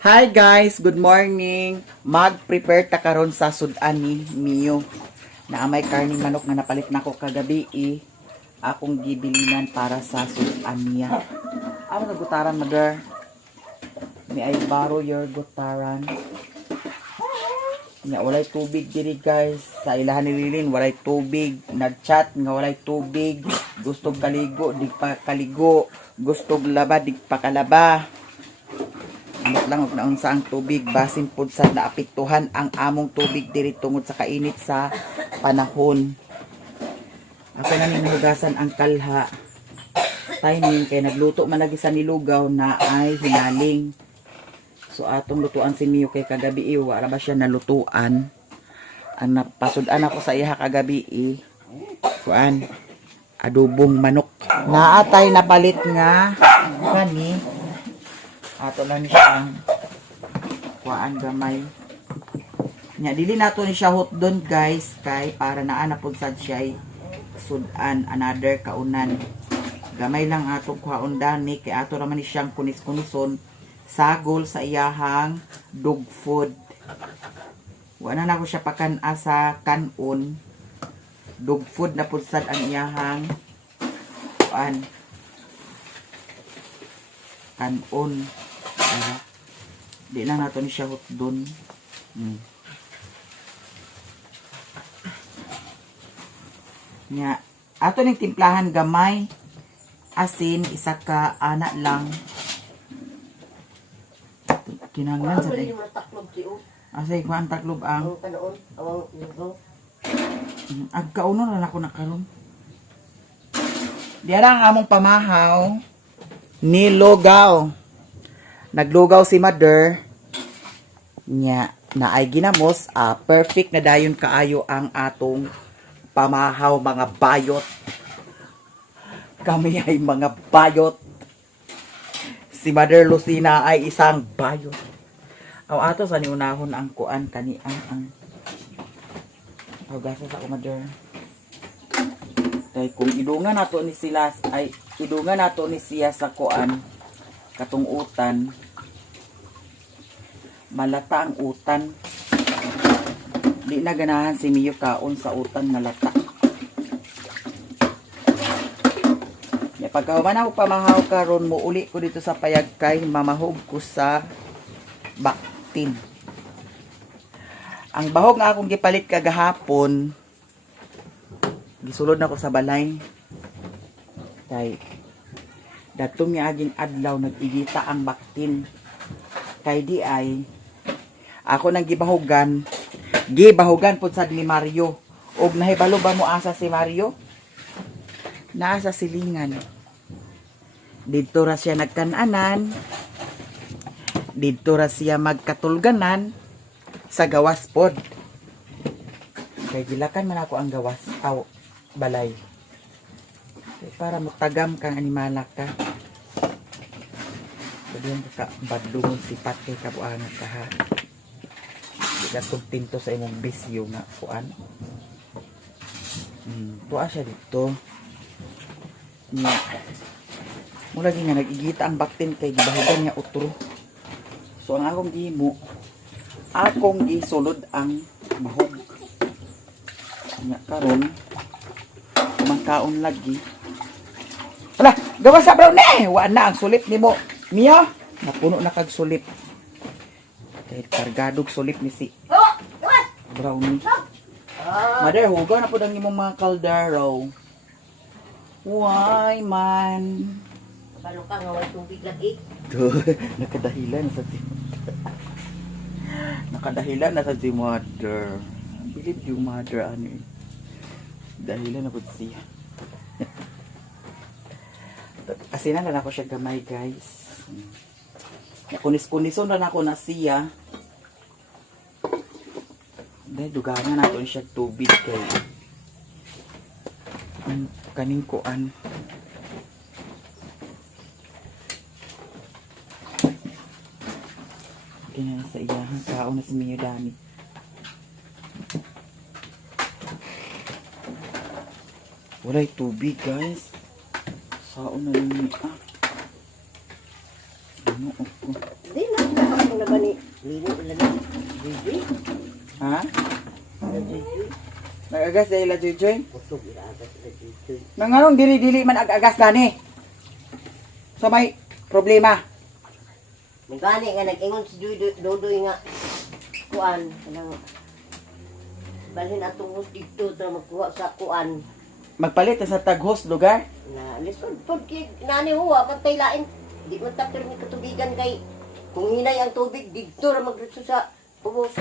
Hi guys, good morning. Mag-prepare ta karon sa sudan ni Mio. Na may karning manok nga napalit nako kagabi akong gibilinan para sa sudan niya. Amo na gutaran mother. May I borrow your gutaran? Nya walay tubig diri guys. Sa ilahan ni Lilin walay tubig. Nag-chat nga walay tubig. Gustong kaligo, di pa kaligo. Gustong laba, di pa kalaba. Amot lang og naunsa ang tubig basin pud sa naapektuhan ang among tubig diri tungod sa kainit sa panahon. Ako na ning nahugasan ang kalha. Timing kay nagluto man lagi sa nilugaw na ay hinaling. So atong lutuan si Mio kay kagabi wala ba siya nalutuan. Ang napasudan ako sa iha kagabi kuan adobong manok. Naatay napalit nga kani ato lang siya ang kuan gamay. Nya dili nato ni siya hot doon guys kay para naa na pud sad siya sudan another kaunan. Gamay lang ato kuhaon dani kay ato ra man ni siyang kunis-kunison sagol sa iyahang dog food. Wala na ko siya pakan sa kanon. Dog food na pud sad ang iyahang kuan kanon. Di lang nato ni siya hot doon. Nya ato ning timplahan gamay asin isa ka ana lang kinanglan sa day. Asay ko ang taklob ang agkauno na ako nakaron. Diara ang among pamahaw nilugaw. Naglugaw si mother nya na ay ginamos perfect na dayon kaayo ang atong pamahaw mga bayot. Kami ay mga bayot. Si Mother Lucina ay isang bayot. Aw ato sa niunahon ang kuan kani ang gasa sa mother. Kay kung idungan nato ni sila ay idungan nato ni siya sa kuan katong utan malata ang utan. Di na ganahan si Mio kaon sa utan nga lata. Ya pagkahuman ako pamahaw karon mo uli ko dito sa payag kay mamahog ko sa baktin. Ang bahog nga akong gipalit kagahapon gisulod na ko sa balay. Kay datong niaging adlaw nag-igita ang baktin. Kay di ay ako nang gibahugan pud sad ni Mario. Og nahibalo ba mo asa si Mario? Naa sa silingan. Dito ra siya nagkananan. Dito ra siya magkatulganan sa gawas pod. Kay gilakan man ako ang gawas aw balay. Kay para mutagam kang animala ka. Diyan ka badlungon sipat kay kabuangan ka ha. Di ka tugtinto sa imong bisyo nga kuan. Tuwa siya dito. Nya. Mula nga nag-igita ang baktin kay gibahugan niya utro. So ang akong gihimo, akong gisulod ang bahog. Nya karon kumangkaon lagi. Wala, gawas sa brown eh. Wa na ang sulip nimo. Mia, napuno na kag sulip. Kay kargadog sulip ni si Brownie. Mother, hugaw na po ang imong mga kaldero. Why man? Balo ka nga way tubig lagi. Nakadahilan na sa si Nakadahilan na sa si mother. Believe you mother ani. Dahilan na po siya. Asinan na ako siya gamay guys. Kunis-kunison na ako na siya. Dahil dugangan natin siya tubig kay kaning kuan. Kaya sa iyahang kaon na si Mio dami. Walay tubig guys. Saon na rin ano ako. Di na, ako nagano Lino, ilan na. Jujuy. Ha? Ilan jujuy. Nag-agas dahil la Joy? Kusog, ilaagas na jujuy. Nang anong dili-dili man ag-agas gani? So may problema. May gani nga, nag-ingon si Dodoy nga. Kuan, kanang balhin atong host dito na magkuha sa kuan. Magpalit na sa tag-host lugar. Na lisod pod kay nani huwa pantay lain. Di man tapos mi katubigan kay kung hinay ang tubig dito ra magritso sa ubos.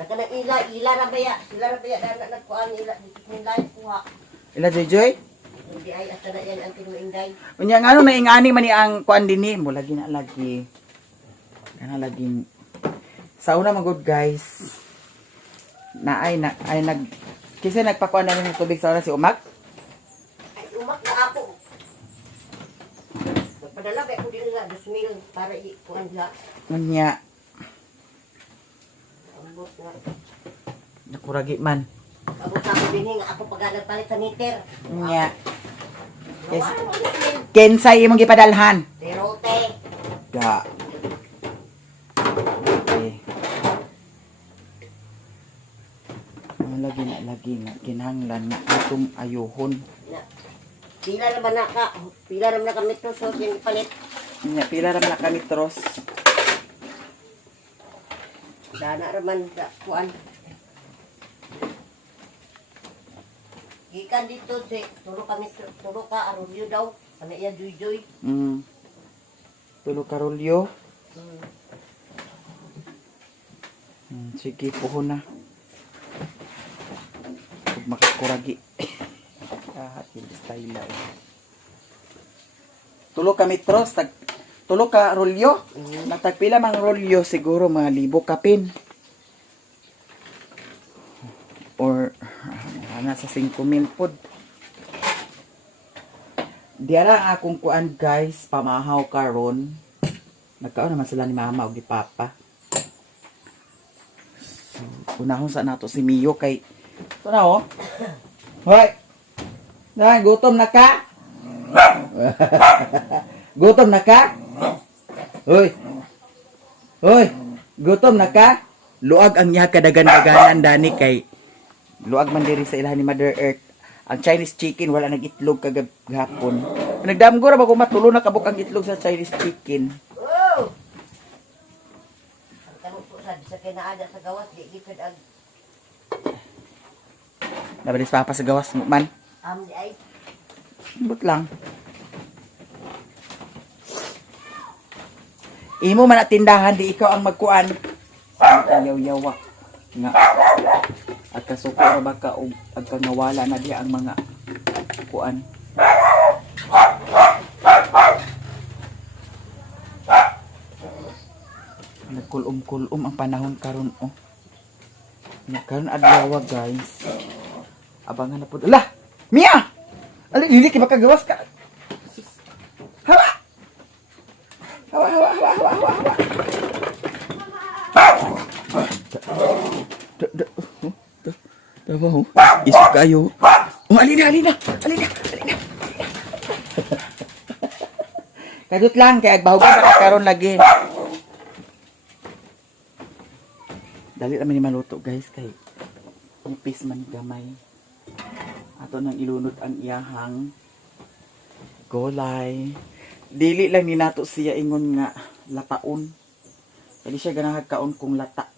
Naka ila ra baya, sila ra baya na nagkuan ila dito ni lain kuha. Ila Joy? Hindi ay ata na yan ang tinuinday. Unya nga ano naingani man ni ang kuan dinhi mo lagi na lagi. Kana lagi. Sa una magud guys. Ay nag kasi nagpakuan na ng tubig sa una si Umak. Ay umak na ako. Nagpadala ba ko din nga 2,000 para kuan la. Unya Ambot nga. nakuragi man. Abot ako din nga ako pag nagpalit sa meter. Unya. Yes. Ano yun? Kensay imong gipadalhan. Terote. Ya. Okay. Lagi na kinahanglan nga atong ayuhon. Pila naman na ka metro so yung palit. Nya pila ra man ka metros. Dana raman sa kuan. Gikan dito si tulo ka metro, tulo ka arulyo daw. Ano iya juy. Tulo ka rolyo. Hmm. Sige puhon na. Huwag makakuragi. Hindi style lang. Tulo ka metros, tulo ka rolyo. Natagpila mang rolyo siguro mga 1,000 kapin. Or nasa 5,000 pod. Diara akong kuan guys, pamahaw karon. Nagkaon naman sila ni mama o ni papa. So, unahon sa nato si Mio kay ito na oh. Hoy! Gutom na ka? Gutom na ka? Hoy! Hoy! Gutom na ka? Luag ang niya kadagan-daganan dani kay luag man diri sa ilahan ni Mother Earth. Ang Chinese chicken wala nag-itlog kagahapon. Nagdamgo ra ba ko matulo na kabuk ang itlog sa Chinese chicken. Oh! Ang tanong po sa kinaada sa gawas, di gipid ang Nabalis papa sa gawas mo man. di ay. But lang. Imo man at tindahan di ikaw ang magkuan. Yaw-yawa. Nga. At kasuko ra baka og agka nawala na diha ang mga kuan. Nagkulum-kulum ang panahon karon oh. Karon adlaw guys. Abangan na po. Ala! Mia! Ala, hindi ka makagawas ka. Hawa! Hawa, hawa, hawa, hawa, hawa, hawa. Tama ho. Isip kayo. Oh, alina, alina. Alina, alina. Kadut lang, kaya agbahugan na karon lagi. Dali naman ni maluto guys, kay nipis man gamay. Ato nang ilunod ang iyahang golay. Dili lang ni nato siya ingon nga lataon. Dili siya ganang kaon kung lata.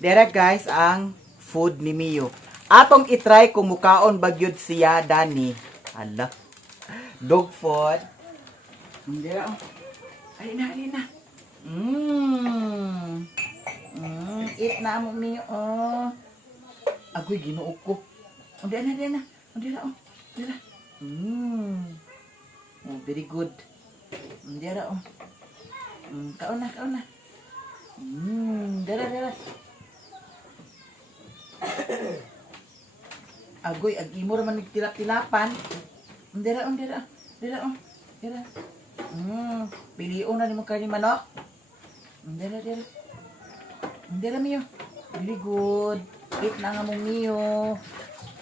Dera guys ang food ni Mio. Atong itry kung mukaon bagyod siya dani. Ala. Dog food. Dera. Alina, alina. Eat na mo Mio. Oh. Agoy Ginoo ko. Dera na, dera na. Dera oh. Dera. Oh, very good. Dera oh. Kaon na, kaon na. Dera, dera. Agoy, ag-imo raman nagtilap-tilapan. Dera. Pilion na ni mo kani manok. Dera. Mio. Really good. Eat na nga mong miyo.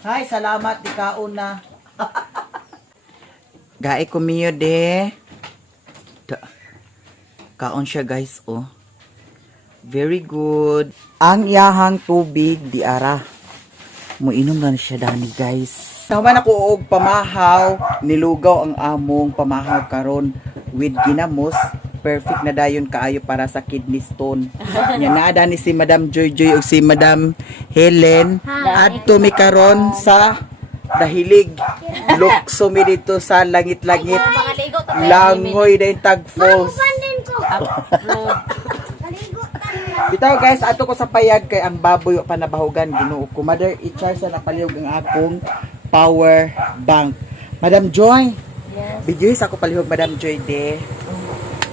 Hi, salamat. Di kaon na. Gai ko miyo de. Kaon siya guys, oh. Very good. Ang iyahang tubig, di ara. Muinom na siya dani guys. Naman ako og pamahaw, nilugaw ang among pamahaw karon with ginamos. Perfect na dayon kaayo para sa kidney stone. Nya naada ni si Madam Joy Joy ug si Madam Helen adto mi karon sa dahilig. Lukso mi dito sa langit-langit. Langoy na yung tag falls. Bitaw guys, ato ko sa payag kay ang baboy pa nabahugan Ginoo ko. Mother, i-charge sa napaliyog ang akong power bank. Madam Joy. Yes. Video sa ako palihog Madam Joy de.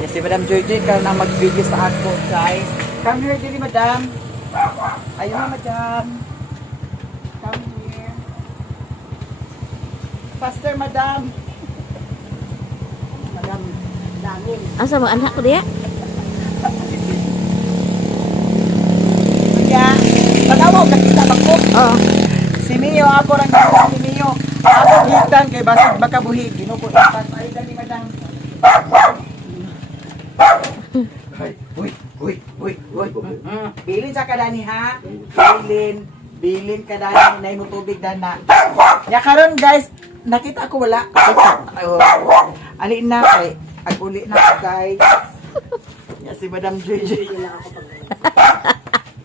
Yes, si Madam Joy Joy ka na mag-video sa ako, guys. Come here, dili Madam. Ayun na Madam. Come here. Faster Madam. Madam, dangin. Asa mo anak ko diya? Kaya, panawaw ka kita ba ko? Oo. Si Mio, ako lang ako si Mio. Ako hitan kay basig makabuhi. Ginuko itas. Ay, dali Madam. Uy. Bilin sa kadani ha. Bilin kadani na mo tubig dana. Ya karon guys, nakita ko wala. Ali na kay aguli na ko guys. Ya si Madam JJ.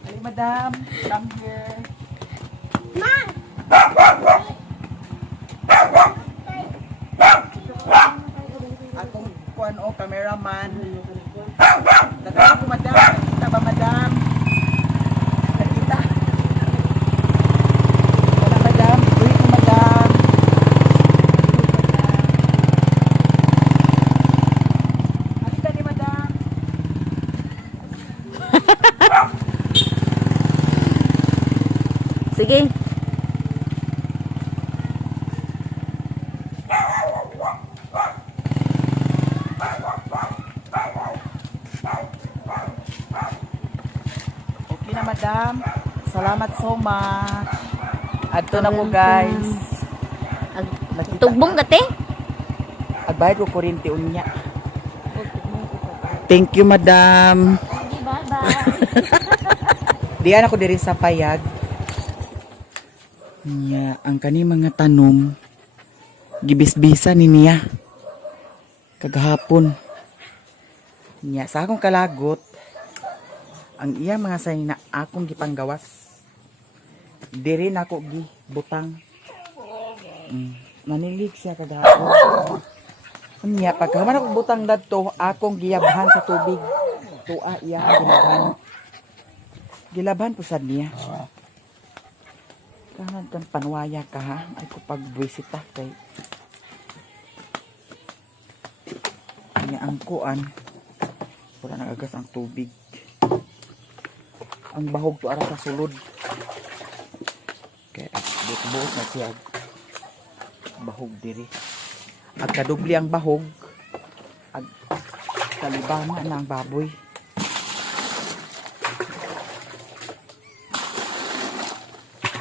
Ali Madam, come here. Akong kuan o cameraman. Nakita ko Madam, nakita ba Madam? Nakita. Wala Madam, uwi ko Madam. Nakita ni Madam. Sige. Okay na Madam. Salamat so much. Adto na mo guys. Nakita. Tugbong gate? Agbayad ko kuryente unya. Thank you Madam. Sige, bye-bye. Diyan ako diri sa payag. Nya, ang kani mga tanom gibisbisa ni niya kagahapon. Nya, sa akong kalagot ang iya mga say na akong gipanggawas. Diri na ako gibutang. Manilig siya kagahapon. Nya, pagkaman ako butang dadto, akong giyabhan sa tubig. Tua iya gilabhan. Gilabhan po sad niya. Kanan kan panwaya ka ha. Ay ko pagbwisita kay. Kanya ang kuan. Wala nagagas ang tubig. Ang bahog to ara sa sulod. Kaya buot na siya. Bahog diri. Ag kadubli ang bahog. Ag kalibana na ang baboy.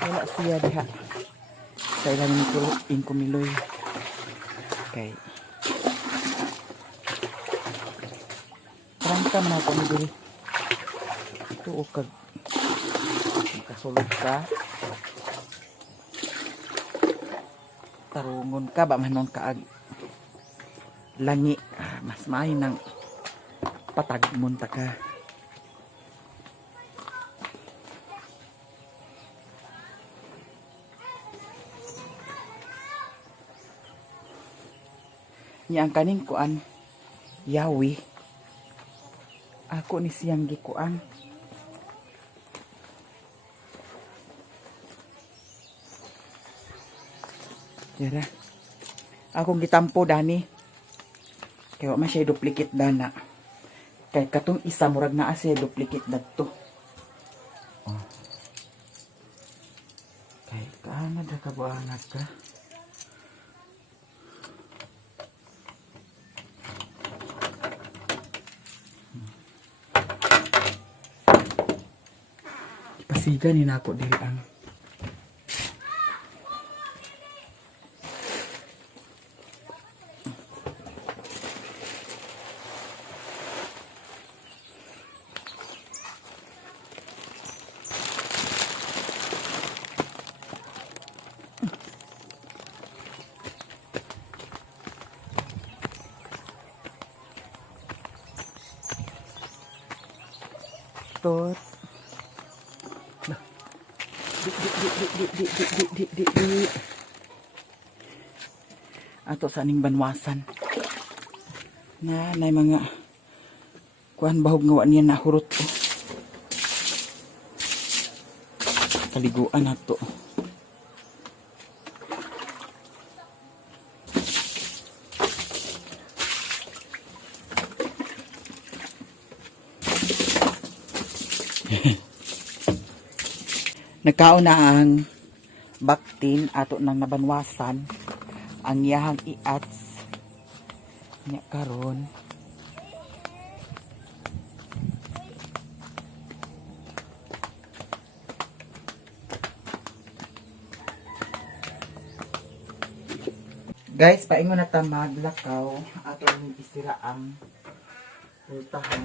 Wala siya diha sa ilang inkumiloy kay trangkam na ako diri ito o kag kasulod ka tarungon ka ba manon kaag langi mas maayo ng patagmon ta ka. Niya ang kaning kuan yawi ako ni siyang gikuan Yara akong gitampo dani kay wa man siya duplicate dana kay katong isa murag naa siya duplicate dadto oh. Kay kaana da kabuangat ka Siga ni nako dili ang. Tot. Di. Ato sa aning banwasan. Na mga kuan bahog nga wa niya nahurot ko. Kaliguan nato. Nagkaon na ang baktin ato nang nabanwasan ang iyahang iats nya karon. Guys, paingon na ta maglakaw ato ni isira ang pultahan.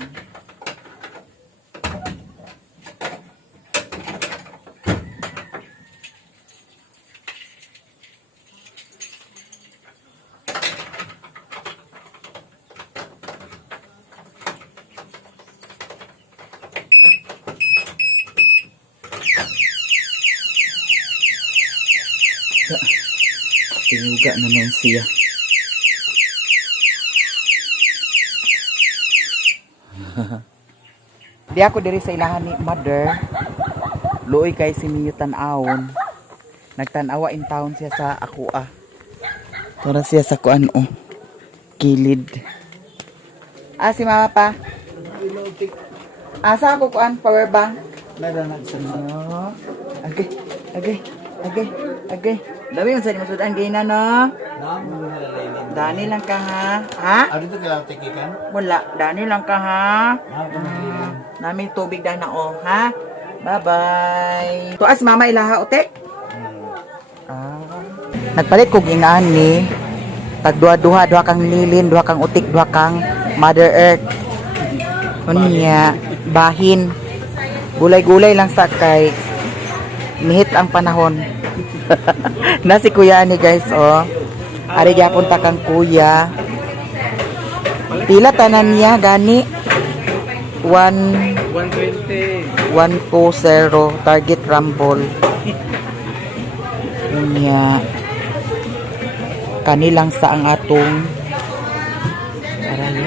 Tinuga naman siya. Di ako diri sa ilahan ni mother. Luoy kay si Miyo tan-awon. Nagtan-awa in town siya sa akua. Tara siya sa kuan oh. Kilid. Ah, si mama pa. Asa ako kuan power bank. Oh. Okay. Dami man sa masudan kay na no. Dani lang ka ha. Ha? Ano dito kailangan tikikan? Wala, dani lang ka ha. Nami tubig dah na oh, ha. Bye-bye. Tuas mama ilaha utek. Nagpalit kog ingani. Tag duha kang lilin, duha kang utik, duha kang Mother Earth. Unya bahin. Gulay-gulay lang sa kay mihit ang panahon. Na si kuya ni guys oh. Ari gyapon ta kang kuya. Pila tanan niya gani? 120 target rumble. Niya kanilang sa ang atong aray.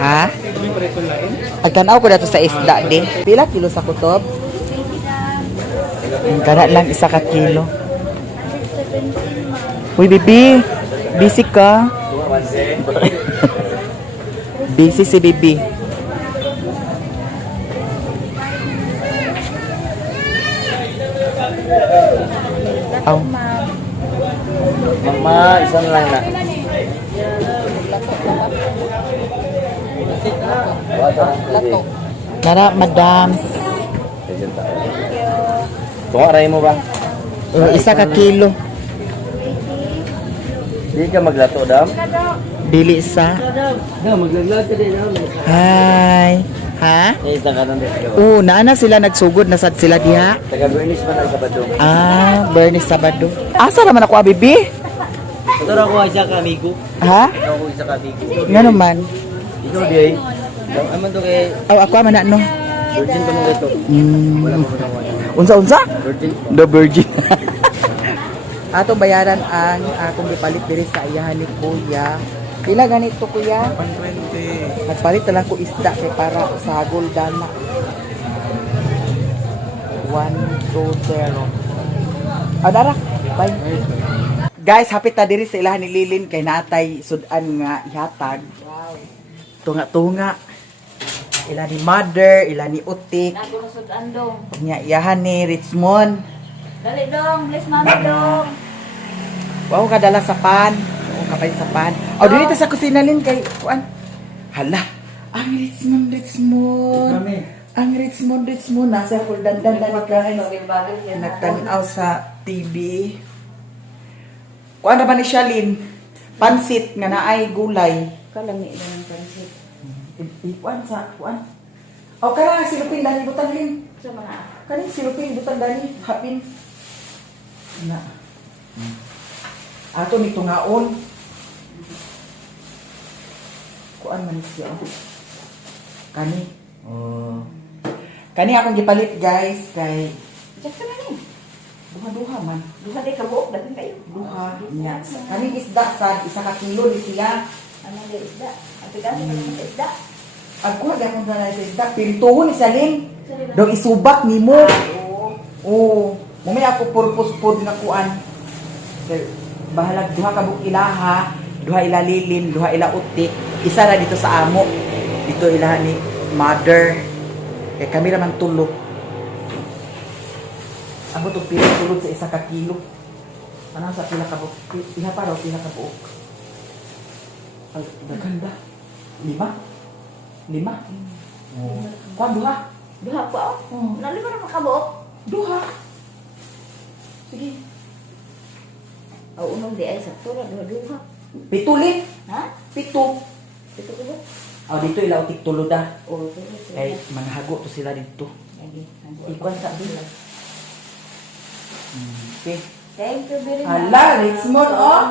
Ha? Agtanaw ko dato sa isda di. Pila kilo sa kutob? Kana lang isa ka kilo. Uy, bibi. Busy ka? Busy si bibi. Aw. Mama, isang lang na. Nara, madam. Kung aray mo ba? Isa ka kilo. Di ka maglato, dam? Dili isa. Maglaglato din, dam. Hi. Ha? Isang ka nang dito. Naana sila nagsugod na sad sila diha. Taga-Bernis man ang Sabado. Bernie Sabado. Asa naman ako abibi? Ito na ko isa ka, amigo. Ha? Ito ko isa ka, amigo. Ngano man? Ikaw di ay. Aman to kay Ako man ano? Virgin pa mo dito. Wala mo na wala. Unsa? Virgin. The Virgin. Ato bayaran ang akong gipalit diri sa iyahan ni Kuya. Pila ganito Kuya? 120. Nagpalit na lang ko isda kay para sa Goldana. 120. Adara. Bye. Guys, hapit ta diri sa ilahan ni Lilin kay natay sudan nga ihatag. Wow. Tunga-tunga. Ila ni Mother, ila ni Utik. Nagurusod andong. Nya iyahan ni Richmond. Dali dong, bless mama dong. Wow, kadala sa pan. Oo, kapay sa pan. O, dito sa kusina lin kay kuan. Hala, Ang Richmond. Kami. Ang Richmond. Nasa kuldandan na guys. Bagay yan. Nagtanaw sa TV. Kuan na ba ni Shalin? Pansit nga naay gulay. Kalami na ng pansit. Kuan sa kuan. O kaya silupin dani butan rin. Sa mga Kani silupin butan dani hapin. Na. Ato ni tungaon. Kuan man siya. Kani. Oh. Kani akong gipalit guys kay check ka na rin. duha-duha man. Duha di ka buok, dating kayo. Duha niya. Kani isda sad isa ka kilo ni siya. Ano di isda? At ikaw, ano sa isda? Ako na akong sa isda. Pirituhon ni Salim. Sorry, Dong isubak nimo. Oo. Oo. Mumay ako purpose pod na kuan. Kay bahalag duha ka buk ilaha, duha ila lilin, duha ila utik. Isa ra dito sa amo. Dito ila ni mother. Kay kami raman tulo. Amo to pila tulog sa isa ka kilo. Ano sa pila ka buk? Iha pa raw pila ka buok. Ang ganda. 5. 5. Oh. Kuan duha. Duha pa oh. Nalima na makabuok. Duha. Sige. O unong di ay sakto na duha. Pitulit. Ha? Pito. Ito ko ba? Oh, dito ilaw tik tuluda. O, ito. Kay manhago to sila dito. Lagi. Ikuan sa bilang. Okay. Thank you very much. Hala, Richmond, oh.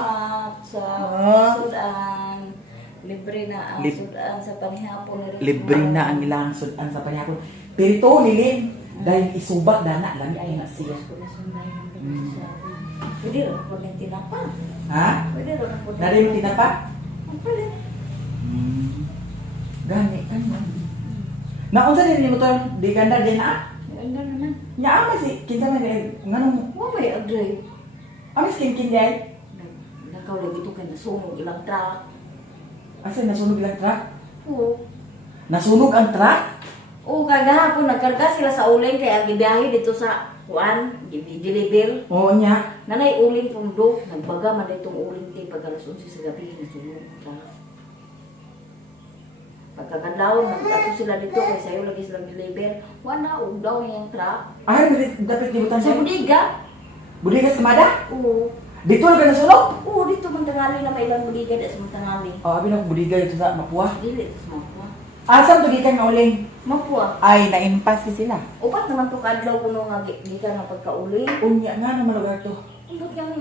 Sa Ah. sudan. Libre na ang sudan sa panihapon ni Richmond. Libre na ang ilang sudan sa panihapon. Pero ito, nilin. Dahil isubak dana, lami ay na siya. Pwede rin po ng tinapa. Ha? Pwede rin po ng Dari mo tinapa? Ang pala. Gani, kanyan. Naunsa din mo to, di ganda din na? Ang gano'n na. Nya ama si kinsa man nganong Huwag may agray. amis kin yay. Nakaw lagi ito kay nasunog ilang truck. Asa nasunog lang truck? Oo. Nasunog ang truck? Oo, kagahapon nagkarga sila sa uling kaya gibiyahe dito sa Juan, deliver. Oo nya. Nanay uling pundo, nagbaga man itong uling kay pag alas 11 sa gabi, nasunog ka. Pagkakadlaw, nag-ato sila dito kay sayo lagi silang deliver. Wala, daw yung truck. Ay, dapat libutan Sa sa budiga? Budigas sa Mada? Oo. Dito na ka nasunog? Oo, dito man tangali na may ilang budiga dito sa tangali. Oh, abi na budiga dito sa Mapua. Dili, ito sa Mapua. Asam to gikan nga uling? Mapua. Ay, na-impas ki sila. Upat naman to kadlaw kuno nga gikan nga pagkauli. Unya nga naman lugar to. Upat nga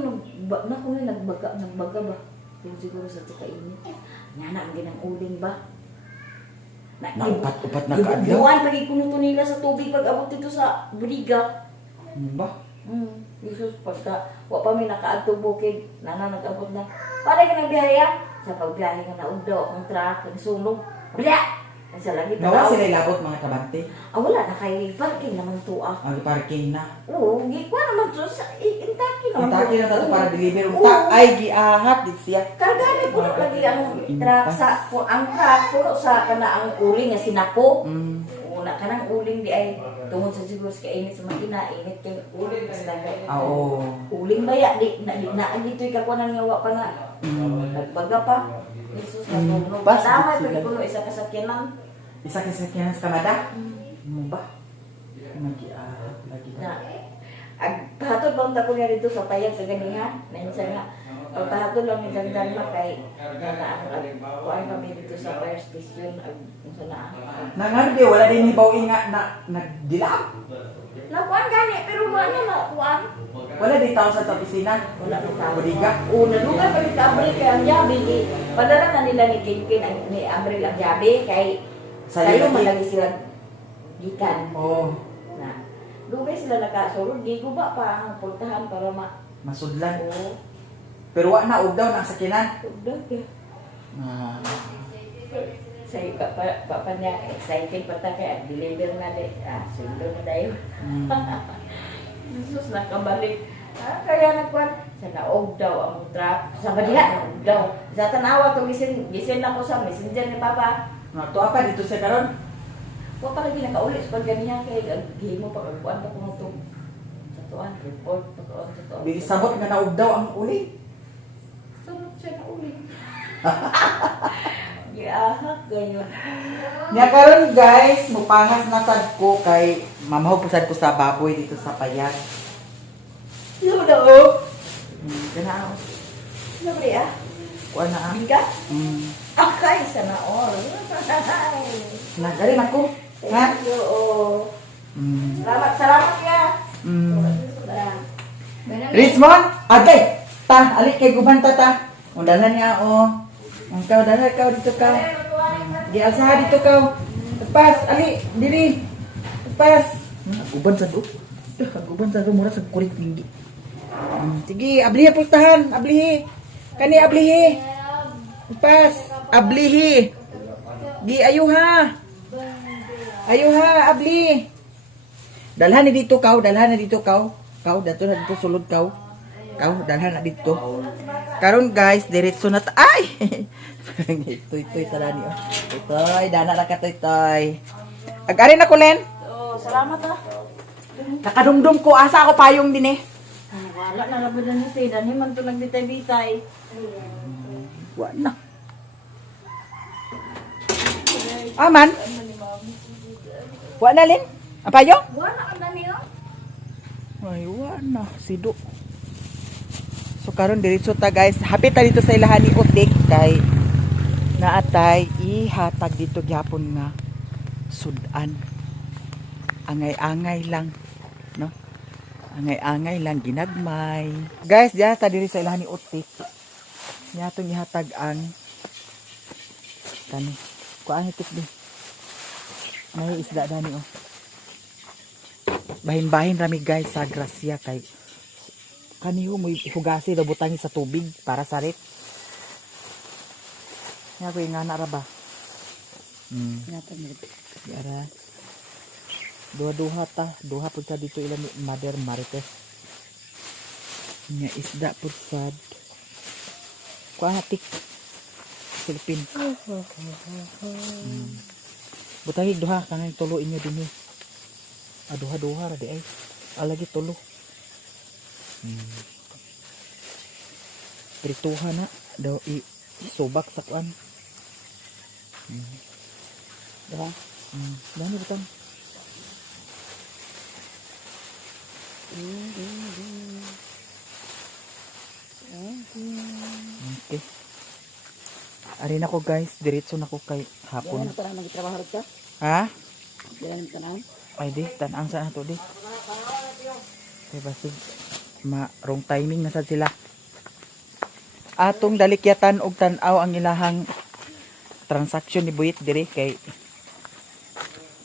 na kuno nagbaga ba? Yung siguro sa kainit. Nga na ang ginang uling ba? Naupat-upat na kaadlaw. Buwan pagi kuno to nila sa tubig pag abot dito sa budiga. Ano ba? Jesus pagka wa pa mi nakaadto bukid, nana nag-abot na. Para ka nagbiyaya sa pagbiyahe nga naugdaw ang truck ang sunog. Wala. Ang sa langit Gawa sila ilabot mga kabante. wala na kay parking naman to ah. Ang parking na. Oo, gikuha naman to sa intake naman. Itaki na tato para deliver. Oo. Tak ay giahat dit siya. Kargani puno lagi ang truck sa ang truck puno sa kana ang uling nga sinako. Una kanang uling di ay tungod sa siguro sa kainit sa makina, init kay uling basta kay. Oo. Uling ba ya di na dito'y kakuanan nga wa pa na. Nagbaga pa. Jesus na puno. Bas, Tama sila. pa puno isa ka sakyanan. Isa ka sa sa Canada? Ano ba? Nag-iahat lagi Na ka. pahatod ba ang ko niya dito sa tayag sa ganihan? Na insa nga pagpahatod lang ni Janjan ma kay kana ang kuan kami dito sa fire station ag unsa na. Nangardi wala din hibaw nga na nagdilag. Na kuan gani pero ano na kuan? Wala di tao sa opisina. Wala na tao. Budiga. Una lugar pa ni Abril kay ang yabi padala na nila ni Kingpin ang ni Abril ang yabi kay sayo man lagi sila gikan. Oo. Na dugay sila nakasulod di ko ba pa ang puntahan para Masudlan. oo. Pero wa na ugdaw na sakinan. Ugdag ya. Ah. Say papa niya excited pa ta kay deliver na de. Sundo na dayo. Jesus nakabalik. Kaya nagkuan sa naog daw ang truck. Sa badiha naog daw. Sa tanawa to gisin ako sa messenger ni papa. Na to apa dito sa karon? Wa pa lagi nakauli sa pagganiya kay gihimo pa kagkuan pa kuno to. Sa tuan report pa kuno sa tuan. Di sabot nga naugdaw ang uli. Sunod siya na uli. Giahak ganyan. Nya karon guys, mupangas na sad ko kay mamahaw po sad ko sa baboy dito sa payat. Yo daw. Kana Sabi ah. kuan na. Biga? Mm. Akay sana all. Nagarin ako. Ha? Oo. Mm. Salamat ya. Mm. Salamat. Richmond, agay. Ta, ali kay guban ta. Undalan niya Ang kau dala kau dito ka. Di asa dito ka. Lepas ali diri. Lepas. Guban sa do. Guban sa do mura sa kulit tinggi. Sige, ablihi pultahan, ablihi. Kani ablihi. Lepas, ablihi. Di ayuha. Ayuha, abli. Dalhan ni dito kau, dalhan na dito kau. Kau dato na dito sulod kau. Kau dalhan na dito. Karon guys, diretso na ay. Itoy sa dani oh. Itoy, dana na ka toy. Agari na ko len. Oh, salamat ah. Nakadumdum ko asa ako payong din eh. Wala na labi na ni Seda. Ni man to nagbitay-bitay. Wa na. Aman. Wa na len. Apayo? Wala ka na niyo. Ay, wa na sido. So karon diretso ta guys. Hapit ta dito sa ilahan ni Utik kay naatay ihatag dito gyapon nga sudan. Angay-angay lang, no? Angay-angay lang ginagmay. Guys, diya ta diri sa ilahan ni Utik. Niya tong ihatag ang kani. Kuan itik di. May isda dani oh. Bahin-bahin rami guys sa grasya kay kaniho mo hugasi daw butangi sa tubig para sa rit. Nya ko ingana ra ba? Yara. Duha-duha ta, duha pud sa dito ilan ni Mother Marites. Nya isda pud sad. Kuha tik. Silpin. Butangi duha kanang tulo inyo dinhi. Duha-duha ra di ay. Alagi tulo. Prituhan na daw subak sa kuan. Diba? Dami butang. Okay. Ari na ko guys, diretso na ko kay hapon. Ano pa nagtrabaho ka? Ha? Diyan ka na. Ay di, tanang sa ato di. Diba sig wrong timing na sad sila. Atong dalikyatan og tan-aw ang ilahang transaksyon ni Buyit diri kay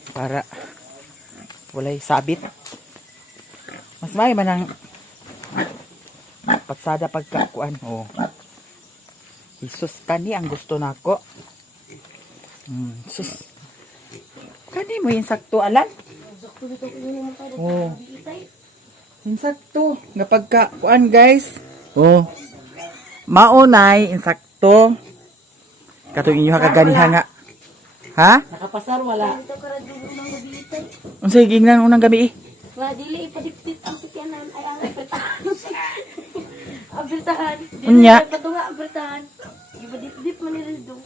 para walay sabit. Mas may man ang patsada pagkakuan. Oh. Jesus kani ang gusto nako. Sus. Kani mo insakto alan? Oh. Insakto. Nga pagkakuan guys. Oh. Maunay insakto. Katong inyo kaganiha nga. Ha? Nakapasar wala. Unsay gingnan unang gabi eh? Wala dili ipadipdip ang sikyanan ay ang abertahan. Abertahan. Unya. Patunga abertahan. Ipadipdip man nila do.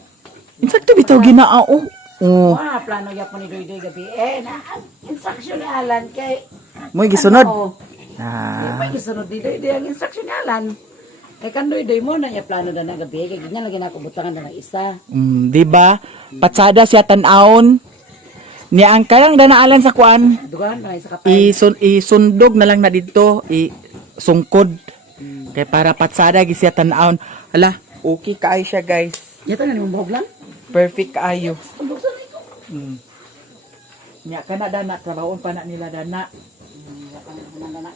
Insakto bitaw ginao. Oh. Wala plano gyapon ni Doy gabi. Na instruction ni Alan kay Mo'y gisunod. Di Ah. pa gisunod ni Doy ang instruction ni Alan. Kay kan Doy mo na niya plano na gabi kay ganyan lagi na ako butangan na ng isa. Di ba? Patsada siya tan-aon. Niya ang kayang danaalan sa kuan. Dugan na isa kapay. Isundog na lang na dito. Sungkod. Kay para patsada gi siya tan-aon. Hala, okay kaayo siya guys. Yato na ni mo lang. Perfect kaayo. Nya kana dana trabahoon pa na nila dana.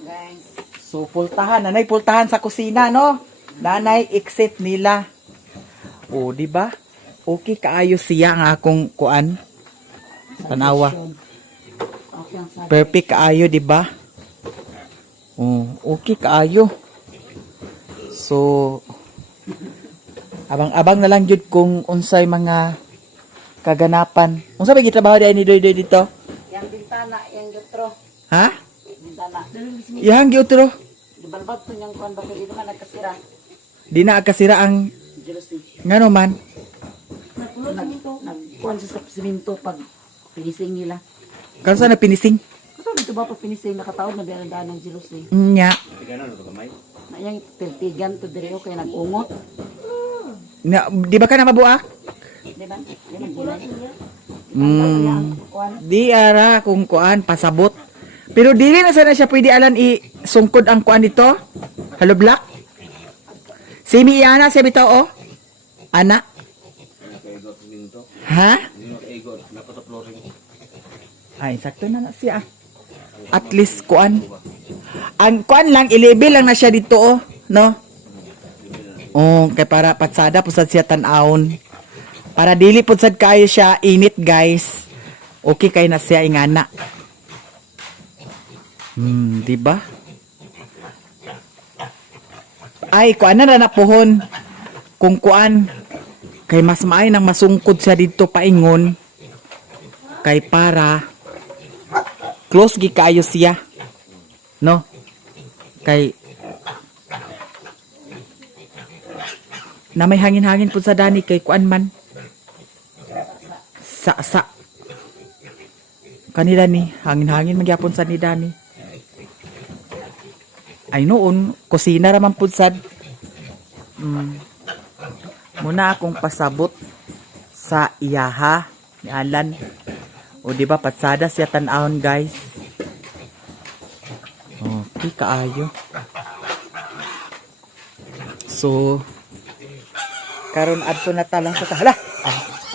Guys. So pultahan, nanay pultahan sa kusina no. Nanay exit nila. O di ba? Okay kaayo siya ang akong kuan. Tanawa. Okay ang sabi. Perfect kaayo di ba? Oh, okay kaayo. So abang-abang na lang jud kung unsay mga kaganapan. Unsa ba gitrabaho di ni Doy dito? Yang bintana, yang jutro. Ha? Bintana. Yang giutro. Di balbag po niyang kuhan ba ko man nagkasira. Di na agkasira ang Jealousy. ngano man. nagkuhan sa siminto pag pinising nila. Karon sa napinising? Kato dito ba pag pinising nakataon na biya daan ng jealous ni. Nya. Na yang pertigan to dire kay nagungot, Na, di ba ka na mabuak? di ba? Yan ang gulay. Di ara kung kuan pasabot. Pero dili na sana siya pwede alan isungkod ang kuan dito. Hello black. Si Miana siya bitaw oh. Ana. Ha? Ay, sakto na siya. At least kuan. Ang kuan lang i-level lang na siya dito oh, no? Oh, kay para patsada po sad siya tan-awon. Para dili pud sad kayo siya init, guys. Okay kay na siya ingana. Di ba? Ay, kuan na na pohon. Kung kuan kay mas maay nang masungkod siya dito paingon. Kay para close gi kayo siya. No? Kay na may hangin-hangin po sa dani kay kuan man. Sa kanila ni hangin-hangin magyapon sa ni dani. Ay noon, kusina raman po sad. Muna akong pasabot sa iyaha ni Alan. O di ba patsada siya tan-awon, guys. Okay, kaayo. So, karon adto na talang sa hala.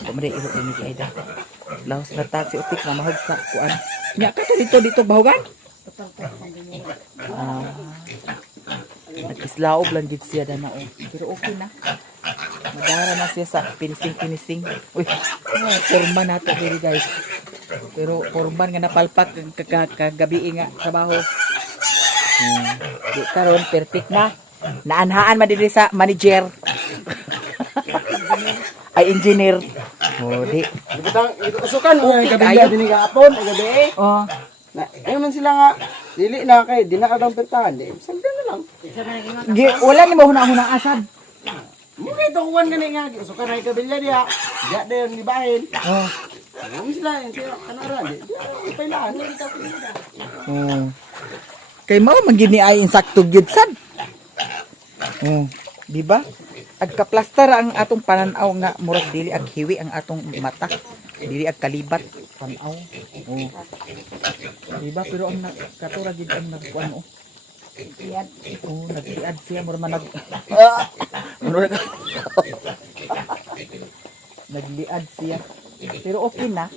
Kumari iro ini kay da. Laos na ta si Utik na mahog sa kuan. Nya ka dito bahugan. Nagkislaob lang gid siya dana oh. Pero okay na. Madara na siya sa pinising. Uy, forma nato diri guys. Pero forman nga napalpak kagabi nga trabaho. Di karon perfect na. Naanhaan man diri sa manager. Ay engineer. Oh, di. Ibutang usukan mo Okay, kabilya kayo. din nga apon gabi. Oh, Ayun man sila nga dili na kay di na kadang pertahan di. Sagda na lang. wala ni mo hunang asad. Mo kay tukuan gani nga usukan ay kabilya diha. Diya dayon ni bahin. Oh. Mo sila yan sila kanara di. Pailaan. Oh. Kay mao man gini ay insakto gyud sad. Oh, di ba? Agka-plaster ang atong pananaw nga murag dili ag hiwi ang atong mata. Dili ag kalibat tanaw. Oh. Di ba pero ang katura gid ang nagkuan oh. Yan. Oh, nagtiad siya murag man nagliad siya. Pero okay na.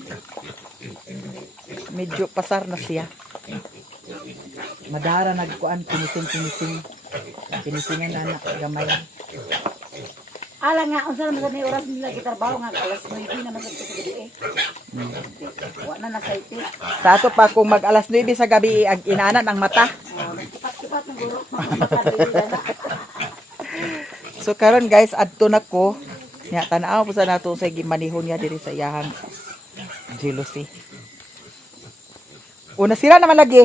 Medyo pasar na siya. Madara nagkuan pinising. Pinisingan na anak gamay. Ala nga unsa naman sa may oras nila gitrabaho nga alas 9 na masag sa gabi eh. Wa na nasayti. Sa ato pa kung mag alas 9 sa gabi ag inaanan ang mata. Kipat ng guro. Makadili na. So karon guys adto na ko. Nya tan-aw po sa nato sa gimanihon niya diri sa iyahang jealousy. Una sila naman lagi.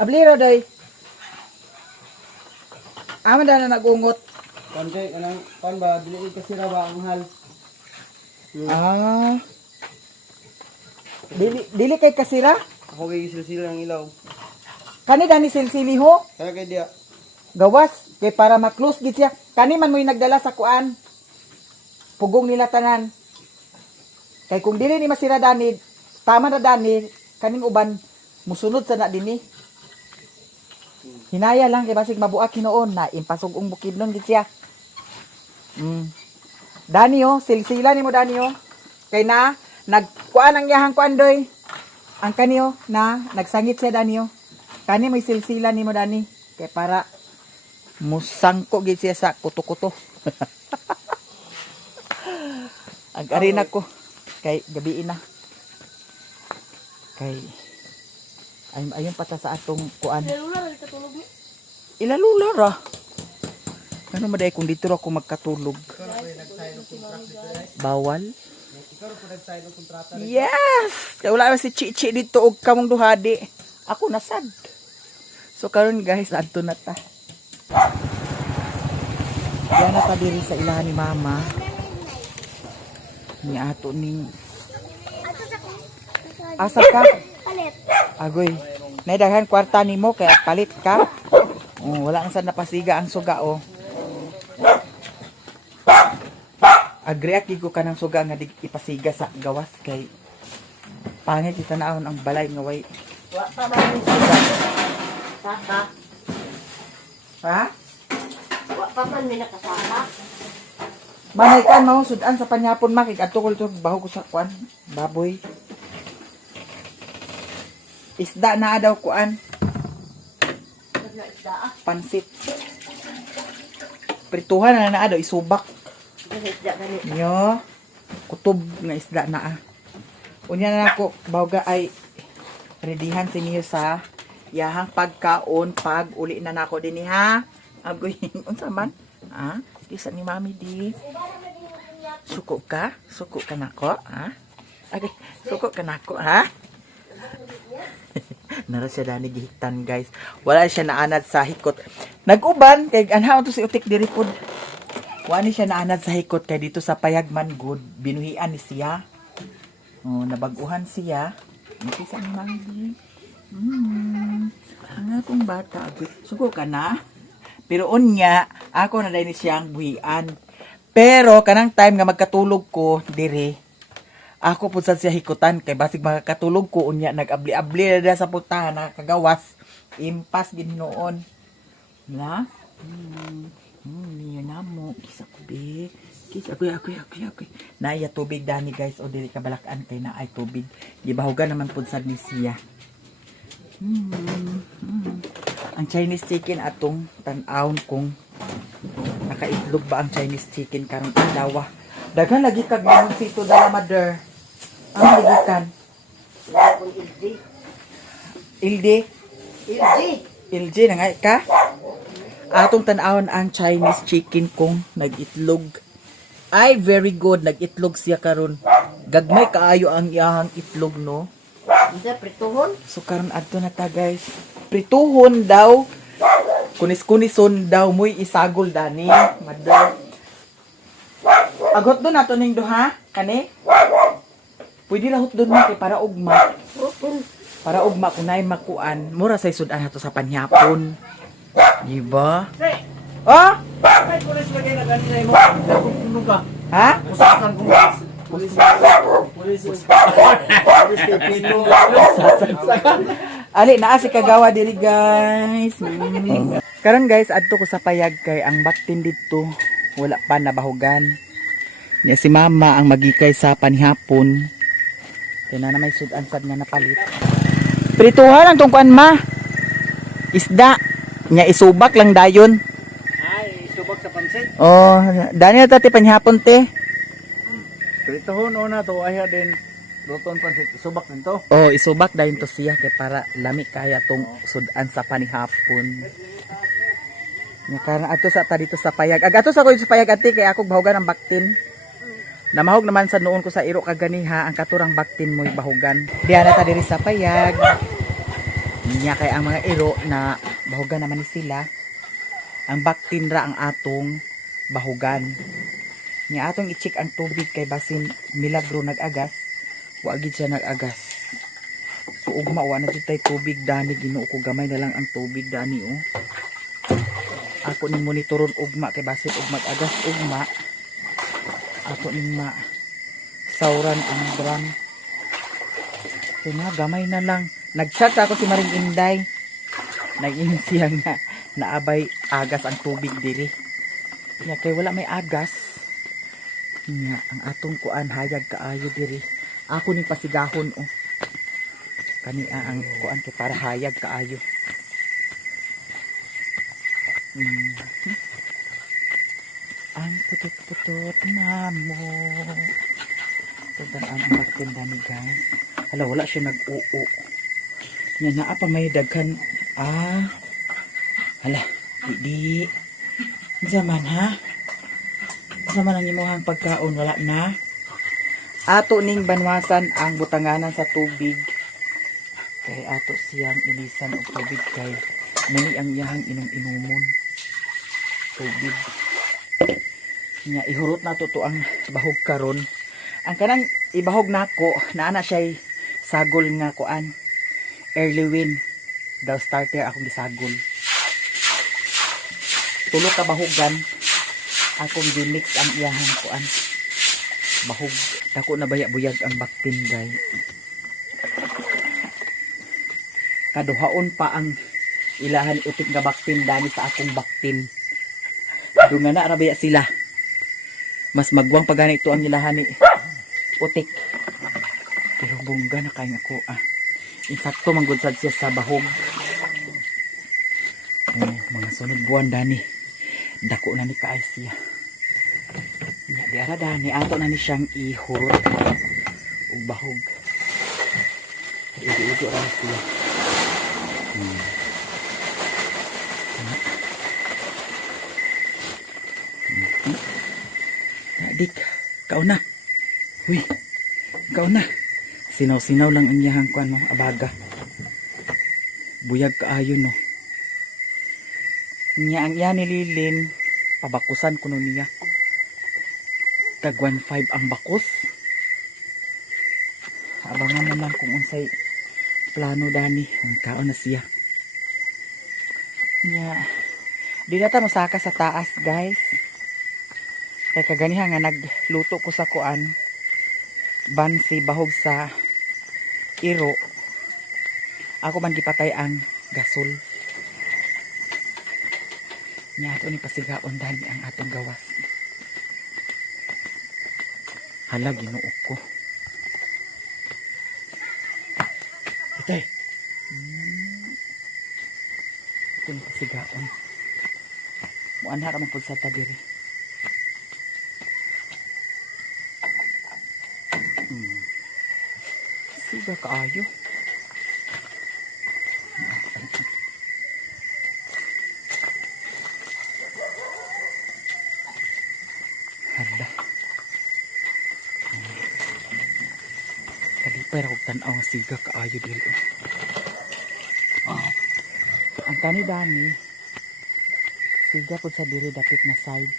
Abliro doy. Aman na nagungot. Konti kanang pan ba dili kasi ra ba ang hal. Ah. Dili kay kasira? Ako kay silsila ng ilaw. Kani dani silsili ho? Kaya kay diya. Gawas kay para ma-close gid siya. Kani man mo'y nagdala sa kuan. Pugong nila tanan. Kay kung dili ni masira dani, tama na dani kaning uban musunod sa na dinhi. Hinaya lang kay basig mabuak hinoon na impasog ung bukid nun gid siya. Dani oh, silsila nimo Dani oh. Kay na nagkuan ang yahang kuan doy. Ang kaniyo na nagsangit siya Dani oh. Kani may silsila nimo Dani kay para musangko gid siya sa kuto-kuto. Ang arena ko kay gabi na. Kay ayun pata sa atong kuan. Lalo na katulog mo. Ilalula ra. Ano maday kung dito ako magkatulog? Bawal? Yes! Kaya wala si Chichi dito og kamong duhadi. Ako nasad. So karon guys, adto na ta. Yan na ta diri sa ilahan ni Mama. Ni ato ning Ato sa asa ka? palit. Agoy. Naidaghan kwarta nimo kaya palit ka. Oh, wala na sad napasiga ang suga oh. Agree aki ko kanang suga nga di ipasiga sa gawas kay pangit kita naon ang balay nga way. Wa pa man yung suga. Saka. Ha? Wa pa man may nakasaka. Manay kan mo sudan sa panyapon makik adto ko to baho ko sa kuan baboy. Isda na daw kuan Wala isda ah. pansit. Prituhan na daw isubak. Wala isda ganit. Yo, kutob nga isda na ah. Unya na ako, bawga ay readyhan si niyo sa yahang pagkaon pag uli na nako din ha. Agoy, unsa man? Ha? Kisa ni mami di. Suko ka? Suko ka nako, ha? Okay, suko ka nako, ha? Nara siya dani gihitan guys. Wala siya naanad sa hikot. Nag-uban kay anha to si utik diri pod. Wani siya naanad sa hikot kay dito sa Payagman good binuhian ni siya. Oh, nabaguhan siya. Hindi sa manggi. Ang akong bata. Suko ka na. Pero unya, ako na dahil siyang buhian. Pero kanang time nga magkatulog ko dire. Ako po sa siya hikutan kay basig makakatulog ko unya nag-abli-abli na sa putahan nakagawas. Impas gid noon. Na? Niya na mo. Kisa ko, be. Kisa ko. Naya tubig dani guys. O dili kabalakan kay na ay tubig. Gibahugan naman po sa ni siya. Ang Chinese chicken atong tan-awon kung nakaitlog ba ang Chinese chicken karong adlaw. Daghan lagi kag mga sito dala mother. Ang ligikan. Wala kong ildi. Ildi. Ildi. Ildi na nga ka. Atong tan-awon ang Chinese chicken kung nag-itlog. Ay, very good. Nag-itlog siya karon. Gagmay kaayo ang iyahang itlog, no? Hindi, prituhon. So, karon adto na ta, guys. Prituhon daw. Kunis-kunison daw mo'y isagol, dani. Madam. Agot doon nato ning duha, kani? Pwede lahot doon mo, kay para ugma. Para ugma, kunay makuan. Mura sa isudan nato sa panyapon. Diba? Oh? Ay, pulis lagay na ganina mo. Dagong puno ka. Ha? Usasan kong pulis. Pulis kay Pino. Ali, naa si kagawa diri guys. Karon guys, adto ko sa payag kay ang baktin dito wala pa nabahugan. Niya si mama ang magikay sa panihapon. Kaya na may sudan sad nga napalit. Prituhan ang tungkuan ma. Isda. Nya isubak lang dayon. Ay, subak sa pansit. Oh, dani na tati panihapon te. Pritohon una to ay din. Luton pansit. Subak din to. Oh, isubak dayon to siya kay para lami kaya tong sudan sa panihapon. Nya karon ato sa ta dito sa payag. Ato sa ko sa payag ati kay akong bahugan ang baktin. Namahog naman sa noon ko sa iro kaganiha ang katurang baktin mo'y bahugan. Diyan na ta diri sa payag. Nya kay ang mga iro na bahugan naman ni sila. Ang baktin ra ang atong bahugan. Nya atong i-check ang tubig kay basin milagro nag-agas. Wa gid siya nag-agas. So ugma wa na jud tay tubig dani Ginoo ko gamay na lang ang tubig dani oh. Ako ning monitoron ugma kay basin ugma agas ugma. Ako ning ma sauran ang drum. So na gamay na lang. Nag-chat ako si Maring Inday. Nag-ingon siya nga naabay agas ang tubig diri. Nya kay wala may agas. Nya ang atong kuan hayag kaayo diri. Ako ning pasigahon oh. Kani ang kuan kay para hayag kaayo. Ang putot-putot na mo. Tandaan ang baktinda ni guys. Hala, wala siya nag-uo. Yan na pa may daghan. Hala, di. Zaman ha? Zaman ang imuhang pagkaon, wala na. Ato ning banwasan ang butanganan sa tubig. Kay ato siyang ilisan og tubig kay muni ang iyahang inom-inumon. Tubig. Nya ihurot na to ang bahog karon. Ang kanang ibahog nako naana siya sagol nga kuan. Early win. Daw starter akong gisagol. Tulo ka bahogan akong gimix ang iyahan kuan. Bahog. Dako na baya-buyag ang baktin guys. Kaduhaon pa ang ilahan utik nga baktin dani sa akong baktin. Dunga na rabaya sila. Mas magwang pagana ito ang ilahan ni utik. Pero bungga na kaya ako insakto manggudsad siya sa bahog. Mga sunod buwan dani. Dako na ni kaay siya. Nya di ara dani ato na ni siyang ihurot ug bahog. Ido ra siya. Dik, kau na. Uy, kau na. Sinaw-sinaw lang ang iyahang kuan mo, abaga. Buyag kaayo no. Nya ang iya ni Lilin, pabakusan kuno niya. Tag 1.5 ang bakos. Abangan na lang kung unsay plano dani, ang kaon na siya. Nya, di na ta mosaka sa taas, guys. Kaya kaganihan nga nagluto ko sa kuan bansi bahog sa iro. Ako man gipatay ang gasol. Nya ato ni pasigaon dani ang atong gawas. Hala ginuok ko. Itay. Ito ni pasigaon. Muanha ra man pud sa tadiri. Siga kaayo. Hala. Kalipay ra kog tan-aw nga siga kaayo dili. Ang tani dani siga pud sa diri dapit na side.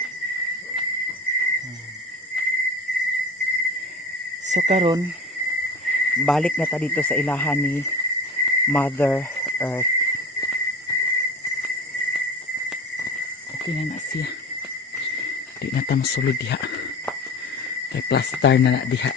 So karon balik na ta dito sa ilahan ni Mother Earth. Okay na siya. Di na ta masulod diha. Kay plaster na diha.